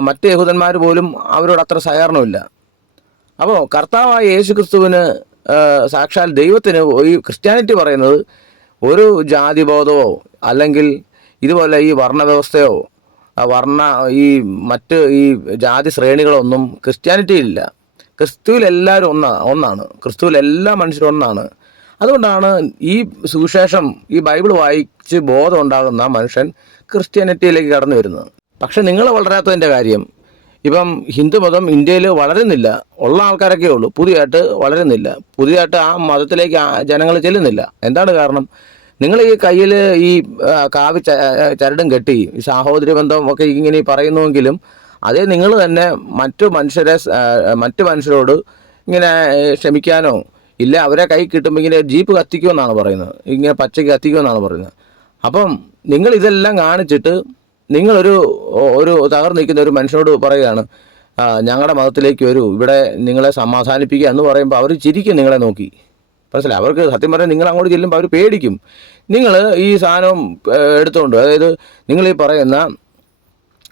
മറ്റ് യഹൂദന്മാർ പോലും അവരോട് അത്ര സഹകരണമില്ല. അപ്പോൾ കർത്താവായ യേശു ക്രിസ്തുവിന് സാക്ഷാൽ ദൈവത്തിന് ഈ ക്രിസ്ത്യാനിറ്റി പറയുന്നത് ഒരു ജാതിബോധമോ അല്ലെങ്കിൽ ഇതുപോലെ ഈ വർണവ്യവസ്ഥയോ വർണ ഈ മറ്റ് ഈ ജാതി ശ്രേണികളൊന്നും ക്രിസ്ത്യാനിറ്റി ഇല്ല. ക്രിസ്തുവിൽ എല്ലാവരും ഒന്നാ ഒന്നാണ്. ക്രിസ്തുവിൽ എല്ലാ മനുഷ്യരും ഒന്നാണ്. അതുകൊണ്ടാണ് ഈ സുവിശേഷം ഈ ബൈബിൾ വായിച്ച് ബോധം ഉണ്ടാകുന്ന മനുഷ്യൻ ക്രിസ്ത്യാനിറ്റിയിലേക്ക് കടന്നു വരുന്നത്. പക്ഷെ നിങ്ങൾ വളരാത്തതിന്റെ കാര്യം ഇപ്പം ഹിന്ദുമതം ഇന്ത്യയിൽ വളരുന്നില്ല. ഉള്ള ആൾക്കാരൊക്കെ ഉള്ളൂ. പുതിയതായിട്ട് വളരുന്നില്ല. പുതിയതായിട്ട് ആ മതത്തിലേക്ക് ജനങ്ങൾ ചെല്ലുന്നില്ല. എന്താണ് കാരണം? നിങ്ങൾ ഈ കയ്യിൽ ഈ കാവി ചരടും കെട്ടി സാഹോദര്യ ബന്ധം ഒക്കെ ഇങ്ങനെ പറയുന്നുവെങ്കിലും അതേ നിങ്ങൾ തന്നെ മറ്റു മനുഷ്യരെ മറ്റു മനുഷ്യരോട് ഇങ്ങനെ ക്ഷമിക്കാനോ ഇല്ല അവരെ കൈ കിട്ടുമ്പോൾ ഇങ്ങനെ ജീപ്പ് കത്തിക്കുമെന്നാണ് പറയുന്നത്. ഇങ്ങനെ പച്ചയ്ക്ക് കത്തിക്കുമെന്നാണ് പറയുന്നത്. അപ്പം നിങ്ങൾ ഇതെല്ലാം കാണിച്ചിട്ട് നിങ്ങളൊരു ഒരു തകർന്നു നിൽക്കുന്ന ഒരു മനുഷ്യനോട് പറയുകയാണ് ഞങ്ങളുടെ മതത്തിലേക്ക് വരൂ ഇവിടെ നിങ്ങളെ സമാധാനിപ്പിക്കുക എന്ന് പറയുമ്പോൾ അവർ ചിരിക്കും നിങ്ങളെ നോക്കി. മനസ്സിലായി? അവർക്ക് സത്യം പറഞ്ഞാൽ നിങ്ങൾ അങ്ങോട്ട് ചെല്ലുമ്പോൾ അവർ പേടിക്കും. നിങ്ങൾ ഈ സാധനം എടുത്തുകൊണ്ട് അതായത് നിങ്ങൾ ഈ പറയുന്ന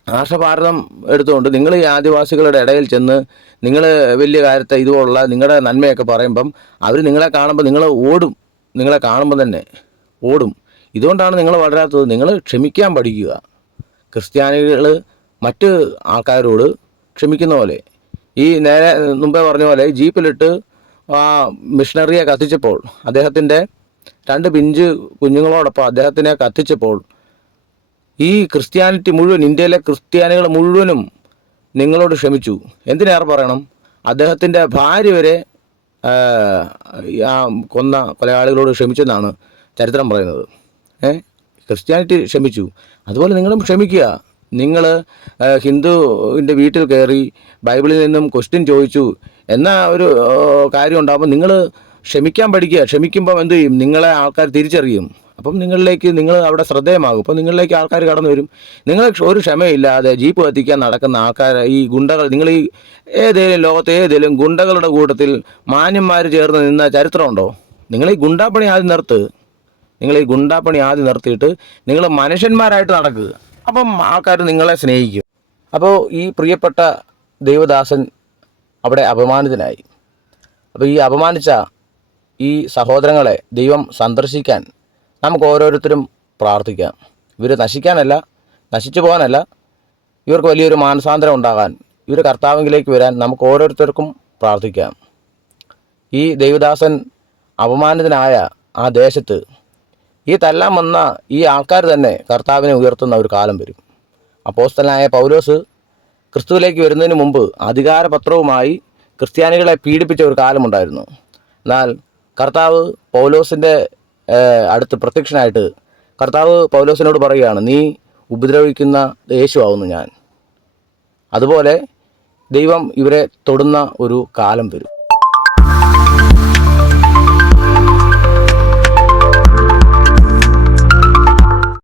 ആർഷഭാരതം എടുത്തുകൊണ്ട് നിങ്ങൾ ഈ ആദിവാസികളുടെ ഇടയിൽ ചെന്ന് നിങ്ങൾ വലിയ കാര്യത്തെ ഇതുപോലുള്ള നിങ്ങളുടെ നന്മയൊക്കെ പറയുമ്പം അവർ നിങ്ങളെ കാണുമ്പോൾ നിങ്ങൾ ഓടും. നിങ്ങളെ കാണുമ്പോൾ തന്നെ ഓടും. ഇതുകൊണ്ടാണ് നിങ്ങൾ വളരാത്തത്. നിങ്ങൾ ക്ഷമിക്കാൻ പഠിക്കുക. ക്രിസ്ത്യാനികൾ മറ്റ് ആൾക്കാരോട് ക്ഷമിക്കുന്ന പോലെ. ഈ നേരെ മുമ്പേ പറഞ്ഞ പോലെ ജീപ്പിലിട്ട് ആ മിഷണറിയെ കത്തിച്ചപ്പോൾ അദ്ദേഹത്തിന്റെ രണ്ട് പിഞ്ച് കുഞ്ഞുങ്ങളോടൊപ്പം അദ്ദേഹത്തിനെ കത്തിച്ചപ്പോൾ ഈ ക്രിസ്ത്യാനിറ്റി മുഴുവൻ ഇന്ത്യയിലെ ക്രിസ്ത്യാനികൾ മുഴുവനും നിങ്ങളോട് ക്ഷമിച്ചു. എന്തിനേറെ പറയണം? അദ്ദേഹത്തിന്റെ ഭാര്യ വരെ ആ, കൊന്ന കൊലയാളികളോട് ക്ഷമിച്ചെന്നാണ് ചരിത്രം പറയുന്നത്. ഏ? ക്രിസ്ത്യാനിറ്റി ക്ഷമിച്ചു. അതുപോലെ നിങ്ങളും ക്ഷമിക്കുക. നിങ്ങൾ ഹിന്ദുവിന്റെ വീട്ടിൽ കയറി ബൈബിളിൽ നിന്നും ക്വസ്റ്റ്യൻ ചോദിച്ചു. എന്ന ഒരു കാര്യം ഉണ്ടാകുമ്പോൾ നിങ്ങൾ ക്ഷമിക്കാൻ പഠിക്കുക. ക്ഷമിക്കുമ്പോൾ എന്ത് ചെയ്യും? നിങ്ങളെ ആൾക്കാർ തിരിച്ചറിയും. അപ്പം നിങ്ങളിലേക്ക് നിങ്ങൾ അവിടെ ശ്രദ്ധേയമാകും. അപ്പം നിങ്ങളിലേക്ക് ആൾക്കാർ കടന്നു വരും. നിങ്ങൾ ഒരു ക്ഷമയില്ലാതെ ജീപ്പ് കത്തിക്കാൻ നടക്കുന്ന ആൾക്കാർ ഈ ഗുണ്ടകൾ നിങ്ങൾ ഈ ഏതേലും ലോകത്തെ ഏതേലും ഗുണ്ടകളുടെ കൂട്ടത്തിൽ മാന്യന്മാർ ചേർന്ന് നിന്ന ചരിത്രമുണ്ടോ? നിങ്ങൾ ഈ ഗുണ്ടാപ്പണി ആദ്യം നിർത്ത്. നിങ്ങൾ ഈ ഗുണ്ടാപ്പണി ആദ്യം നിർത്തിയിട്ട് നിങ്ങൾ മനുഷ്യന്മാരായിട്ട് നടക്കുക. അപ്പം ആൾക്കാർ നിങ്ങളെ സ്നേഹിക്കും. അപ്പോൾ ഈ പ്രിയപ്പെട്ട ദൈവദാസൻ അവിടെ അപമാനിതനായി. അപ്പോൾ ഈ അപമാനിച്ച ഈ സഹോദരങ്ങളെ ദൈവം സന്ദർശിക്കാൻ നമുക്ക് ഓരോരുത്തരും പ്രാർത്ഥിക്കാം. ഇവർ നശിക്കാനല്ല നശിച്ചു പോകാനല്ല ഇവർക്ക് വലിയൊരു മാനസാന്തരം ഉണ്ടാകാൻ ഇവർ കർത്താവിലേക്ക് വരാൻ നമുക്ക് ഓരോരുത്തർക്കും പ്രാർത്ഥിക്കാം. ഈ ദൈവദാസൻ അപമാനിതനായ ആ ദേശത്ത് ഈ തല്ലാൻ വന്ന ഈ ആൾക്കാർ തന്നെ കർത്താവിനെ ഉയർത്തുന്ന ഒരു കാലം വരും. അപ്പോസ്തലനായ പൗലോസ് ക്രിസ്തുവിലേക്ക് വരുന്നതിന് മുമ്പ് അധികാരപത്രവുമായി ക്രിസ്ത്യാനികളെ പീഡിപ്പിച്ച ഒരു കാലമുണ്ടായിരുന്നു. എന്നാൽ കർത്താവ് പൗലോസിന്റെ അടുത്ത് പ്രത്യക്ഷനായിട്ട് കർത്താവ് പൗലോസിനോട് പറയുകയാണ് നീ ഉപദ്രവിക്കുന്ന യേശുവാകുന്നു ഞാൻ. അതുപോലെ ദൈവം ഇവരെ തൊടുന്ന ഒരു കാലം വരും.